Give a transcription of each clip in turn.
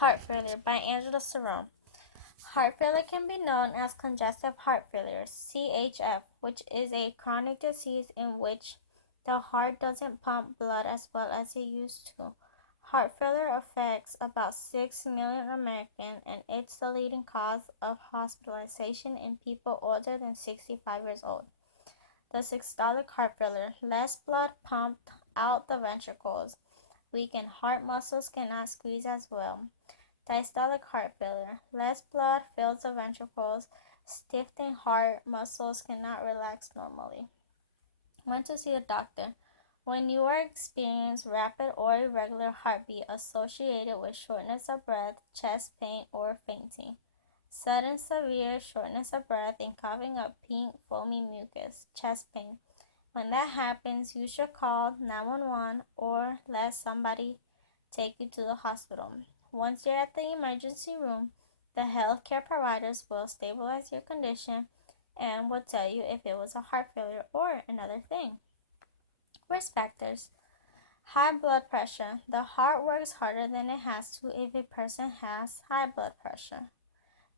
Heart failure by Angela Cerrone. Heart failure can be known as congestive heart failure, CHF, which is a chronic disease in which the heart doesn't pump blood as well as it used to. Heart failure affects about 6 million Americans, and it's the leading cause of hospitalization in people older than 65 years old. The systolic heart failure, less blood pumped out the ventricles. Weakened heart muscles cannot squeeze as well. Diastolic heart failure, less blood fills the ventricles. Stiffened heart muscles cannot relax normally. When to see a doctor. When you are experiencing rapid or irregular heartbeat associated with shortness of breath, chest pain, or fainting. Sudden severe shortness of breath and coughing up pink foamy mucus, chest pain. When that happens, you should call 911 or let somebody take you to the hospital. Once you're at the emergency room, the healthcare providers will stabilize your condition and will tell you if it was a heart failure or another thing. Risk factors. High blood pressure. The heart works harder than it has to if a person has high blood pressure.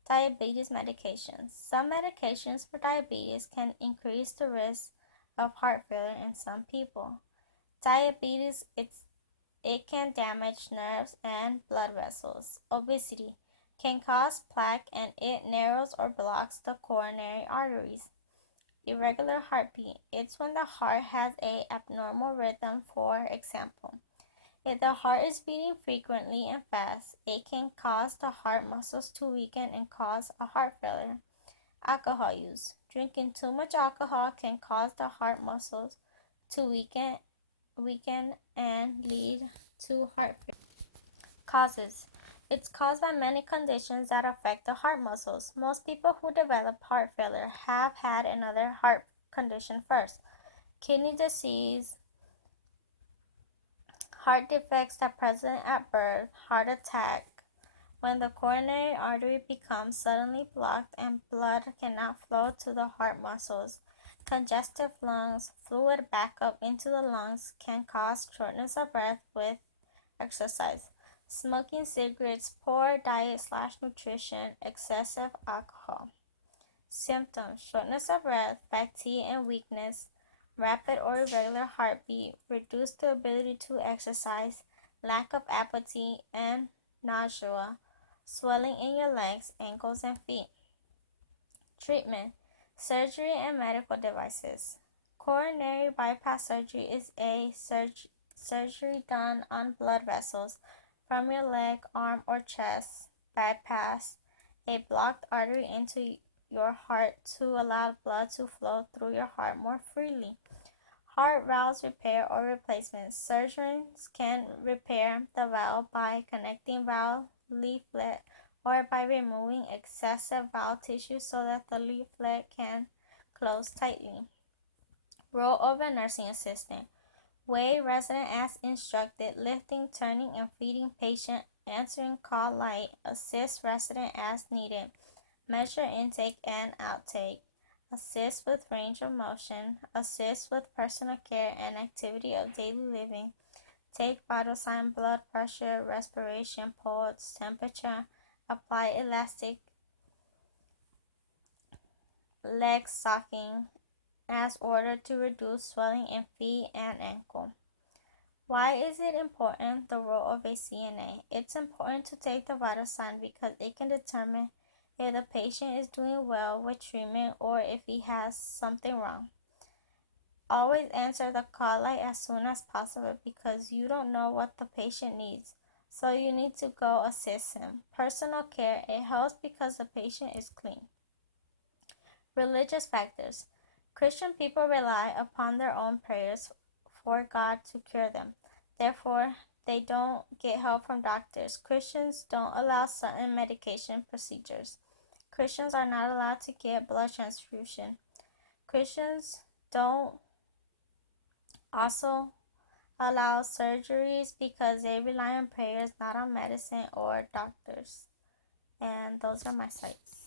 Diabetes medications. Some medications for diabetes can increase the risk of heart failure in some people. Diabetes, it can damage nerves and blood vessels. Obesity can cause plaque and it narrows or blocks the coronary arteries. Irregular heartbeat. It's when the heart has an abnormal rhythm. For example, if the heart is beating frequently and fast, it can cause the heart muscles to weaken and cause a heart failure. Alcohol use. Drinking too much alcohol can cause the heart muscles to weaken and lead to heart failure. Causes. It's caused by many conditions that affect the heart muscles. Most people who develop heart failure have had another heart condition first. Kidney disease, heart defects that present at birth, heart attack, when the coronary artery becomes suddenly blocked and blood cannot flow to the heart muscles. Congestive lungs, fluid backup into the lungs can cause shortness of breath with exercise. Smoking cigarettes, poor diet/nutrition, excessive alcohol. Symptoms: shortness of breath, fatigue and weakness, rapid or irregular heartbeat, reduced ability to exercise, lack of appetite and nausea, swelling in your legs, ankles, and feet. Treatment: surgery and medical devices. Coronary bypass surgery is a surgery done on blood vessels from your leg, arm, or chest. Bypass a blocked artery into your heart to allow blood to flow through your heart more freely. Heart valves repair or replacement. Surgeons can repair the valve by connecting valve leaflet or by removing excessive valve tissue so that the leaflet can close tightly. Role of a nursing assistant. Weigh resident as instructed, lifting, turning, and feeding patient, answering call light, assist resident as needed, measure intake and outtake, assist with range of motion, assist with personal care and activity of daily living, take vital sign, blood pressure, respiration, pulse, temperature, apply elastic leg stocking as ordered to reduce swelling in feet and ankle. Why is it important? The role of a CNA. It's important to take the vital sign because it can determine if the patient is doing well with treatment or if he has something wrong. Always answer the call light as soon as possible because you don't know what the patient needs, so you need to go assist him. Personal care. It helps because the patient is clean. Religious factors. Christian people rely upon their own prayers for God to cure them. Therefore, they don't get help from doctors. Christians don't allow certain medication procedures. Christians are not allowed to get blood transfusion. Christians don't also allow surgeries because they rely on prayers, not on medicine or doctors. And those are my sites.